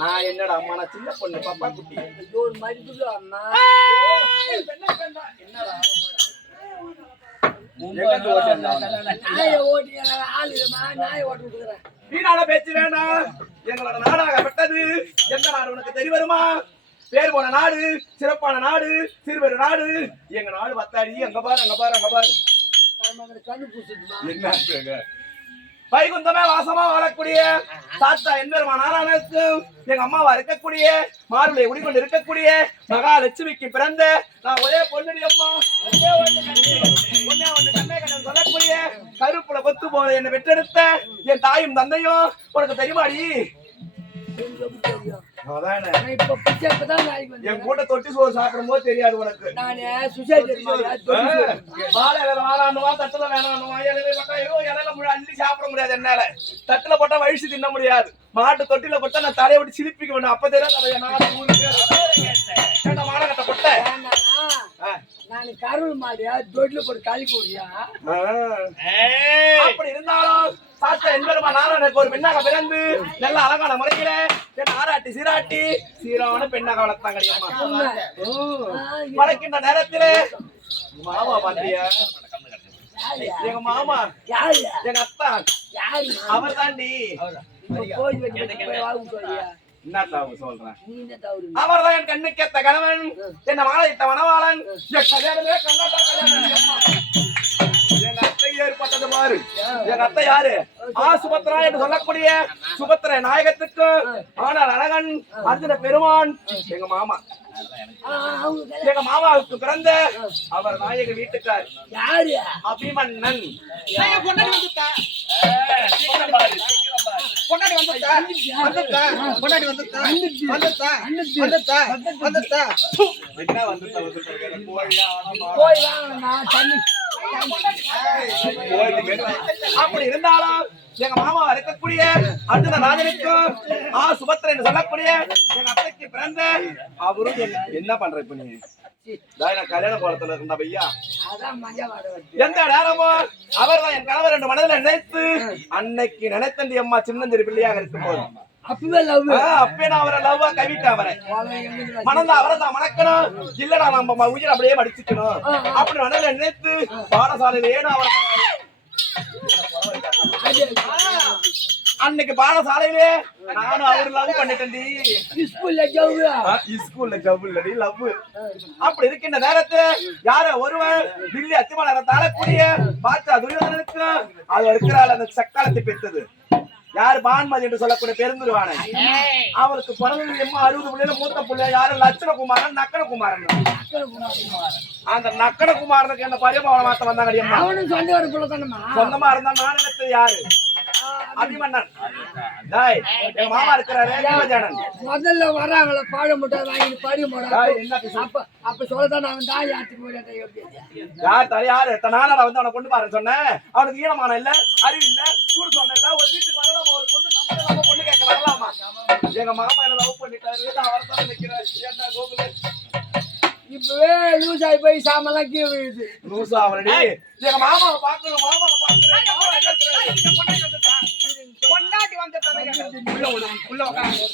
நான் என்னடா அம்மா நான் சின்ன பொண்ணு பாப்பா குட்டி ஒரு மடிப்பு அம்மா என்னடா வீணால பேச்சு வேண்டாம். எங்களோட நாடாகப்பட்டது எந்த நாடு உனக்கு தெரிய வருமா? பேர் போன நாடு, சிறப்பான நாடு, சிறுபெரு நாடு. எங்க நாடு பத்தாடி. அங்க பாரு அங்க பாரு அங்க பாரு. என்ன வைகுந்தமே வாசமா வாழக்கூடிய சாத்தா என்பெருமா நாராயணனுக்கு எங்க அம்மாவா இருக்கக்கூடிய மார்பலை உடிக்கொண்டு இருக்கக்கூடிய மகாலட்சுமிக்கு பிறந்த நான் ஒரே பொன்னடி அம்மா ஒன்னே கண்ணே கண்ணன் சொல்லக்கூடிய கருப்புல கொத்து போல என்னை பெற்றெடுத்த என் தாயும் தந்தையும் உனக்கு தெரியுமாடி? என் கூட்ட தொட்டி சோறு சாப்பிடும் போது தெரியாது உனக்கு. தட்டுல வேணாம் இலையில அள்ளி சாப்பிட முடியாது. என்னால தட்டுல போட்டா வழிச்சு தின்ன முடியாது. மாட்டு தொட்டில போட்டா நான் தலையை விட்டு சிரிப்பிக்க வேணும். அப்ப தெரியாது மானகட்ட பொட்டை நான் கருள் மாடியா தொட்டில போட்டு காலி போடுறியா? அப்படி இருந்தாலும் சாத்தா என்பருமா நாராயணனுக்கு ஒரு பெண்ணாக பிறந்து நல்ல அழகான முறையில ஆராட்டி சீராட்டி சீரான பெண்ணாக வளர்த்தாங்க. வளர்க்கின்ற நேரத்திலே மாமா பாண்டியா எங்க மாமா எங்க அத்தா அவர் தாண்டி என்ன தவறு சொல்றேன்? அவர்தான் என் கண்ணுக்கேத்த கணவன், என்ன மாலையிட்ட மணவாளன். எங்க அத்தை ஏற்பட்டது பாரு. எங்க அத்தை யாரு? சுபத்ரா என்று சொல்லக்கூடிய சுபத்திர நாயகத்துக்கு ஆனால் அழகன் அர்ஜுன பெருமான் எங்க மாமா. எங்க மாமாவுக்கு பிறந்த அவர் நாயக வீட்டுக்கார் யாரு? அபிமன்னன். அப்படி இருந்தாலும் எங்க மாமா இருக்கக்கூடிய அர்ஜுன ராஜனுக்கும் சுபத்திர என்று சொல்லக்கூடிய எங்க அத்தைக்கு பிறந்த அவரும் என்ன பண்ற இப்ப நீ கல்யாண கோலத்துல இருந்தா பையா எந்த நேரமோ அவர் தான் என் கணவர் என்று மனதில் நினைத்து அன்னைக்கு நினைத்தண்டி அம்மா சின்னஞ்சிறு பிள்ளையாக இருக்கும் போது அப்பே நான் அவரை லவ்வா கவிட்டேன். அவரை மனந்தா அவரை தான் மணக்கணும். இல்லடா நம்ம உயிர் அப்படியே மடிச்சுக்கணும் அப்படி மனதில் நினைத்து பாடசாலையில ஏனும் அவர் அன்னைக்கு பாடசாலையிலே நானும் அவரு லவ் பண்ணிட்டேன்டி. ஸ்கூல்ல ஜவ்வுலடி லவ். அப்படி இருக்கின்ற நேரத்துல யார ஒருவன் தில்லி அத்திமலரை தாழக்கூடிய பாச்சா துரியோதனனுக்கு அது இருக்கிறாள் அந்த சக்காலத்தை பெற்றது யாரு? பான்மதி என்று சொல்லக்கூடிய பெருந்துருவான. அவருக்கு பிறந்தது எம்மா 60 பிள்ளைல மூத்த பிள்ளை யாரு? லட்சணகுமாரன் நக்கனகுமாரன். அந்த நக்கனகுமாரனுக்கு என்ன பரிமாவள மாத்த வந்தாங்க அம்மா. சொந்தமா இருந்தா நான் நினைத்தது யாரு? அபிமன்னன். எங்க மாமா இருக்கிறாரு முதல்ல வராங்கள பாட முட்டாய் வாங்கி படி அப்ப சொல்லதான் நான் தாய் ஆட்டுக்கு போயிட்டேன். யார் தலை யாரு? நானடா வந்து அவனை கொண்டு பாருன்னு சொன்னேன். அவனுக்கு ஈனமானம் இல்ல, அறிவு இல்ல, சூடு சொன்ன ஒரு வீட்டுக்கு வரலாம் ஒரு பொண்ணு சம்பளம் பொண்ணு கேட்க வரலாமா? எங்க மாமா என்ன லவ் பண்ணிட்டாரு. அவர் தான் நினைக்கிறாரு. ஏன்டா கோகுல இப்பவே லூஸ் ஆகி போய் சாமெல்லாம் கீழே விழுது. லூஸ் ஆவறடி. எங்க மாமாவை பாக்கணும் மாமாவை பாக்கணும். பொண்டாட்டி வந்து உள்ள உட்கார்ந்து